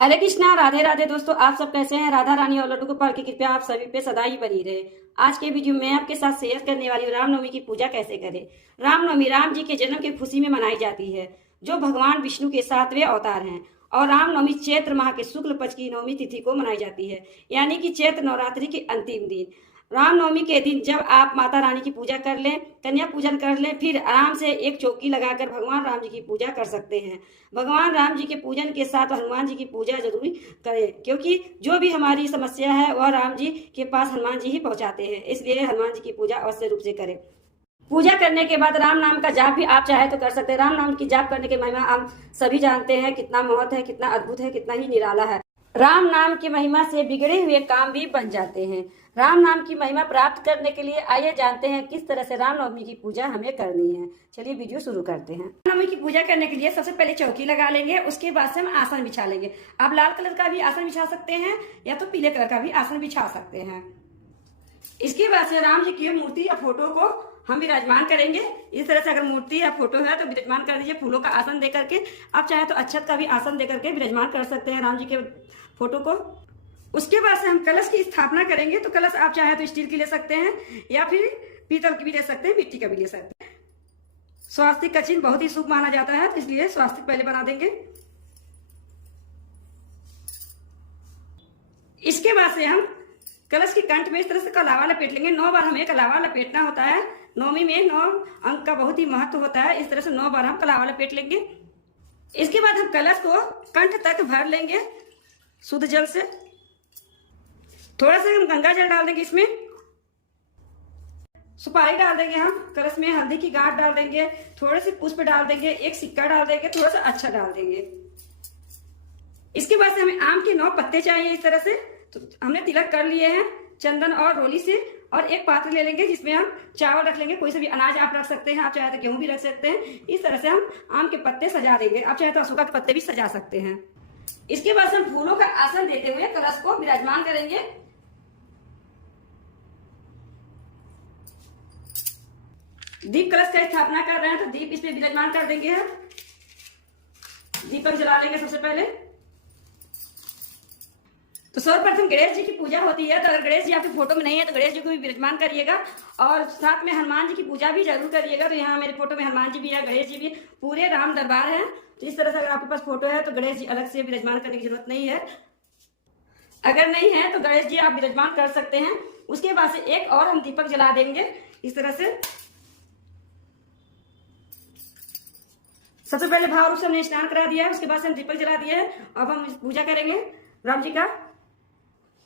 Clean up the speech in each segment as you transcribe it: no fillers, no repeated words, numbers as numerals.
हरे कृष्णा, राधे राधे। दोस्तों, आप सब कैसे हैं? राधा रानी और लड्डू गोपाल की कृपया आप सभी पे सदा ही बनी रहे। आज के वीडियो में आपके साथ शेयर करने वाली हूँ रामनवमी की पूजा कैसे करें। रामनवमी राम जी के जन्म की खुशी में मनाई जाती है, जो भगवान विष्णु के 7वें अवतार हैं। और रामनवमी चैत्र माह के शुक्ल पक्ष की नवमी तिथि को मनाई जाती है, यानी कि चैत्र नवरात्रि के अंतिम दिन। रामनवमी के दिन जब आप माता रानी की पूजा कर लें, कन्या पूजन कर लें, फिर आराम से एक चौकी लगाकर भगवान राम जी की पूजा कर सकते हैं। भगवान राम जी के पूजन के साथ हनुमान जी की पूजा जरूर करें, क्योंकि जो भी हमारी समस्या है वह राम जी के पास हनुमान जी ही पहुंचाते हैं। इसलिए हनुमान जी की पूजा अवश्य रूप से करें। पूजा करने के बाद राम नाम का जाप भी आप चाहे तो कर सकते हैं। राम नाम की जाप करने की महिमा हम सभी जानते हैं, कितना महत्व है, कितना अद्भुत है, कितना ही निराला है। राम नाम की महिमा से बिगड़े हुए काम भी बन जाते हैं। राम नाम की महिमा प्राप्त करने के लिए आइए जानते हैं किस तरह से रामनवमी की पूजा हमें करनी है। चलिए वीडियो शुरू करते हैं। रामनवमी की पूजा करने के लिए सबसे पहले चौकी लगा लेंगे, उसके बाद से हम आसन बिछा लेंगे। आप लाल कलर का भी आसन बिछा सकते हैं या तो पीले कलर का भी आसन बिछा सकते हैं। इसके बाद से राम जी की मूर्ति या फोटो को हम विराजमान करेंगे। इस तरह से अगर मूर्ति या फोटो है तो विराजमान कर दीजिए फूलों का आसन दे करके। आप चाहे तो अक्षत का भी आसन दे करके विराजमान कर सकते हैं राम जी के फोटो को। उसके बाद से हम कलश की स्थापना करेंगे। तो कलश आप चाहे तो स्टील की ले सकते हैं या फिर पीतल की भी ले सकते हैं, मिट्टी का भी ले सकते हैं। स्वास्तिक का चिन्ह बहुत ही शुभ माना जाता है, तो इसलिए स्वास्तिक पहले बना देंगे। इसके बाद से हम कलश के कंठ में इस तरह से कलावा लपेट लेंगे। 9 बार हमें कलावा लपेटना होता है। नवमी में 9 अंक का बहुत ही महत्व होता है। इस तरह से 9 बार हम कलावा लपेट लेंगे। इसके बाद हम कलश को कंठ तक भर लेंगे शुद्ध जल से। थोड़ा सा हम गंगा जल डाल देंगे, इसमें सुपारी डाल देंगे, हम कलश में हल्दी की गांठ डाल देंगे, थोड़े से पुष्प डाल देंगे, एक सिक्का डाल देंगे, थोड़ा सा अच्छा डाल देंगे। इसके बाद से हमें आम के 9 पत्ते चाहिए इस तरह से। तो हमने तिलक कर लिए हैं चंदन और रोली से। और एक पात्र ले लेंगे जिसमें हम चावल रख लेंगे, कोई से भी अनाज आप रख सकते हैं, आप चाहे तो गेहूं भी रख सकते हैं। इस तरह से हम आम के पत्ते सजा देंगे। आप चाहे तो अशोका के पत्ते भी सजा सकते हैं। इसके बाद हम फूलों का आसन देते हुए कलश को विराजमान करेंगे। दीप कलश का स्थापना कर रहे हैं तो दीप इसमें विराजमान कर देंगे। हम दीपक जला लेंगे सबसे पहले। तो सर्वप्रथम गणेश जी की पूजा होती है, तो अगर गणेश जी आपकी फोटो में नहीं है तो गणेश जी को भी विराजमान करिएगा। और साथ में हनुमान जी की पूजा भी जरूर करिएगा। तो यहाँ मेरे फोटो में हनुमान जी भी है, गणेश जी भी, पूरे राम दरबार है। तो इस तरह से अगर आपके पास फोटो है तो गणेश जी अलग से विराजमान करने की जरूरत नहीं है। अगर नहीं है तो गणेश जी आप विराजमान कर सकते हैं। उसके बाद से एक और हम दीपक जला देंगे इस तरह से। सबसे पहले भाव रूप से हमने स्नान करा दिया है, उसके बाद से हम दीपक जला दिया है। अब हम पूजा करेंगे राम जी का।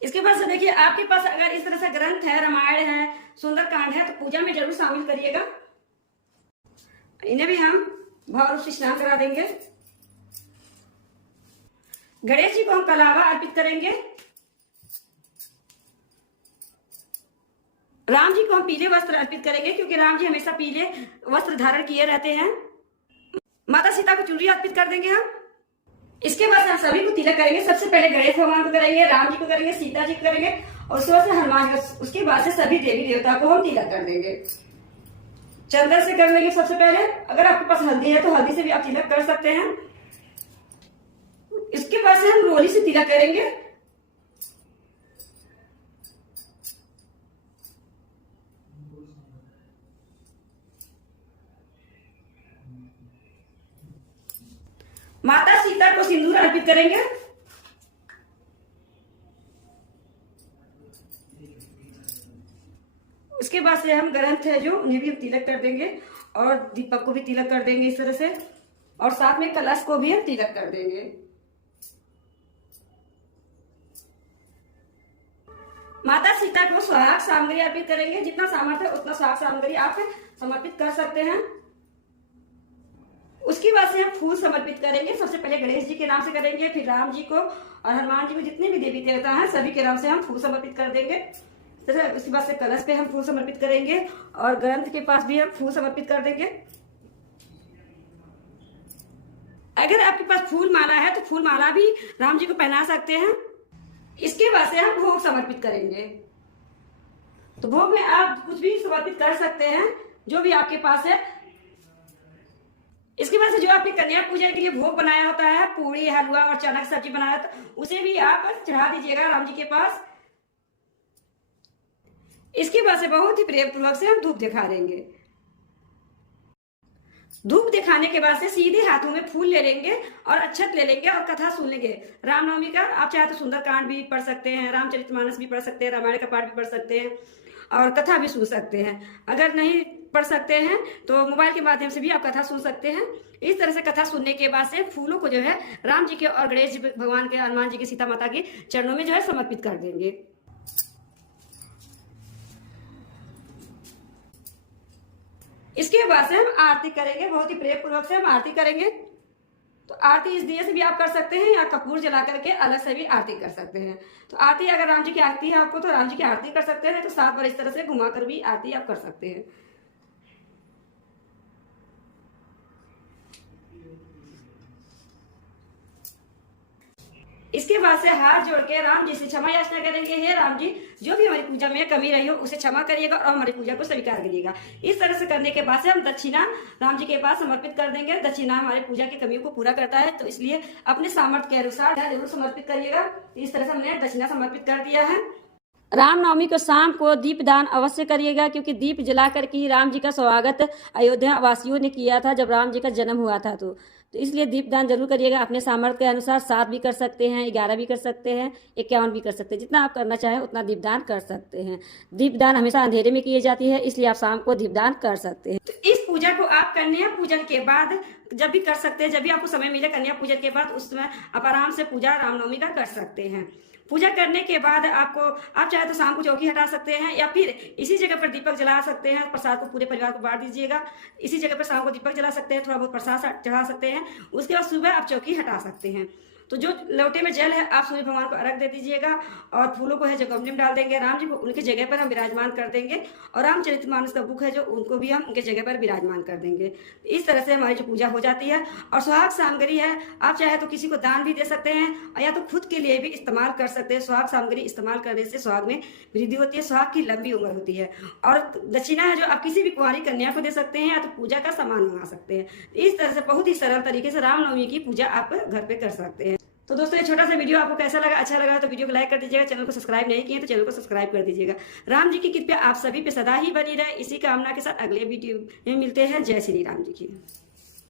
इसके बाद से देखिए, आपके पास अगर इस तरह से ग्रंथ है, रामायण है, सुंदरकांड है, तो पूजा में जरूर शामिल करिएगा। इन्हें भी हम भाव रूप से स्नान करा देंगे। गणेश जी को हम कलावा अर्पित करेंगे। राम जी को हम पीले वस्त्र अर्पित करेंगे, क्योंकि राम जी हमेशा पीले वस्त्र धारण किए रहते हैं। माता सीता को चुनरी अर्पित कर देंगे हम। इसके बाद हम सभी को तिलक करेंगे। सबसे पहले गणेश भगवान को करेंगे, राम जी को करेंगे, सीता जी को करेंगे, और उसके बाद से हनुमान जी को। उसके बाद से सभी देवी देवता को हम तिलक कर देंगे। चंदन से कर लेंगे सबसे पहले। अगर आपके पास हल्दी है तो हल्दी से भी आप तिलक कर सकते हैं। इसके बाद से हम रोली से तिलक करेंगे। माता सीता को सिंदूर अर्पित करेंगे। उसके बाद से हम ग्रंथ है जो, उन्हें भी हम तिलक कर देंगे, और दीपक को भी तिलक कर देंगे इस तरह से। और साथ में कलश को भी हम तिलक कर देंगे। माता सीता को सुहाग सामग्री अर्पित करेंगे। जितना सामर्थ्य उतना सुहाग सामग्री आप समर्पित कर सकते हैं। उसके बाद से हम फूल समर्पित करेंगे। सबसे पहले गणेश जी के नाम से करेंगे, फिर राम जी को और हनुमान जी को, जितने भी देवी देवता हैं सभी के नाम से हम फूल समर्पित कर देंगे। उसके बाद से कलश पे हम फूल समर्पित करेंगे, और ग्रंथ के पास भी हम फूल समर्पित कर देंगे। अगर आपके पास फूल माला है तो फूल माला भी राम जी को पहना सकते हैं। इसके बाद से हम भोग समर्पित करेंगे। तो भोग में आप कुछ भी समर्पित कर सकते हैं, जो भी आपके पास है। इसके बाद से जो आपने कन्या पूजा के लिए भोग बनाया होता है, पूरी हलवा और चना की सब्जी बनाया था, उसे भी आप चढ़ा दीजिएगा राम जी के पास। इसके बाद से बहुत ही प्रेम पूर्वक से हम धूप दिखा देंगे। धूप दिखाने के बाद से सीधे हाथों में फूल ले लेंगे और अक्षत ले लेंगे और कथा सुन लेंगे रामनवमी का। आप चाहे तो सुंदरकांड भी पढ़ सकते हैं, रामचरितमानस भी पढ़ सकते हैं, रामायण का पाठ भी पढ़ सकते हैं और कथा भी सुन सकते हैं। अगर नहीं पढ़ सकते हैं तो मोबाइल के माध्यम से भी आप कथा सुन सकते हैं। इस तरह से कथा सुनने के बाद से फूलों को जो है राम जी के और गणेश जी भगवान के, हनुमान जी के, सीता माता के चरणों में जो है समर्पित कर देंगे। इसके बाद से हम आरती करेंगे, बहुत ही प्रेम पूर्वक से हम आरती करेंगे। तो आरती इस दिए से भी आप कर सकते हैं या कपूर जला करके अलग से भी आरती कर सकते हैं। तो आरती अगर राम जी की आरती है आपको तो राम जी की आरती कर सकते हैं, तो 7 बार इस तरह से घुमाकर भी आरती आप कर सकते हैं। इसके बाद से हाथ जोड़ के राम जी से क्षमा याचना करेंगे, हे राम जी जो भी हमारी पूजा में कमी रही हो उसे क्षमा करिएगा और हमारी पूजा को स्वीकार करिएगा। इस तरह से करने के बाद से हम दक्षिणा राम जी के पास समर्पित कर देंगे। दक्षिणा हमारे पूजा की कमियों को पूरा करता है, तो इसलिए अपने सामर्थ्य के अनुसार जरूर समर्पित करिएगा। इस तरह से हमने दक्षिणा समर्पित कर दिया है। रामनवमी को शाम को दीपदान अवश्य करिएगा, क्योंकि दीप जलाकर के राम जी का स्वागत अयोध्या वासियों ने किया था जब राम जी का जन्म हुआ था। तो इसलिए दीपदान जरूर करिएगा। अपने सामर्थ्य के अनुसार 7 भी कर सकते हैं, 11 भी कर सकते हैं, 51 भी कर सकते हैं। जितना आप करना चाहें उतना दीपदान कर सकते हैं। दीपदान हमेशा अंधेरे में की जाती है, इसलिए आप शाम को दीपदान कर सकते हैं। तो इस पूजा को आप कन्या पूजन के बाद जब भी कर सकते हैं, जब भी आपको समय मिले कन्या पूजन के बाद, उस समय आप आराम से पूजा रामनवमी का कर सकते हैं। पूजा करने के बाद आप चाहे तो शाम को चौकी हटा सकते हैं या फिर इसी जगह पर दीपक जला सकते हैं। प्रसाद को पूरे परिवार को बांट दीजिएगा। इसी जगह पर शाम को दीपक जला सकते हैं, थोड़ा बहुत प्रसाद चढ़ा सकते हैं। उसके बाद सुबह आप चौकी हटा सकते हैं। तो जो लोटे में जल है आप सूर्य भगवान को अर्घ दे दीजिएगा और फूलों को है जो गमले में डाल देंगे। राम जी को उनकी जगह पर हम विराजमान कर देंगे और रामचरितमानस का बुक है जो उनको भी हम उनके जगह पर विराजमान कर देंगे। इस तरह से हमारी जो पूजा हो जाती है। और सुहाग सामग्री है, आप चाहे तो किसी को दान भी दे सकते हैं या तो खुद के लिए भी इस्तेमाल कर सकते हैं। सुहाग सामग्री इस्तेमाल करने से सुहाग में वृद्धि होती है, सुहाग की लंबी उम्र होती है। और दक्षिणा है जो आप किसी भी कुंवारी कन्या को दे सकते हैं या तो पूजा का सामान मंगा सकते हैं। इस तरह से बहुत ही सरल तरीके से रामनवमी की पूजा आप घर पे कर सकते हैं। तो दोस्तों ये छोटा सा वीडियो आपको कैसा लगा? अच्छा लगा तो वीडियो को लाइक कर दीजिएगा। चैनल को सब्सक्राइब नहीं किए तो चैनल को सब्सक्राइब कर दीजिएगा। राम जी की कृपा आप सभी पे सदा ही बनी रहे, इसी कामना के साथ अगले वीडियो में मिलते हैं। जय श्री राम जी की।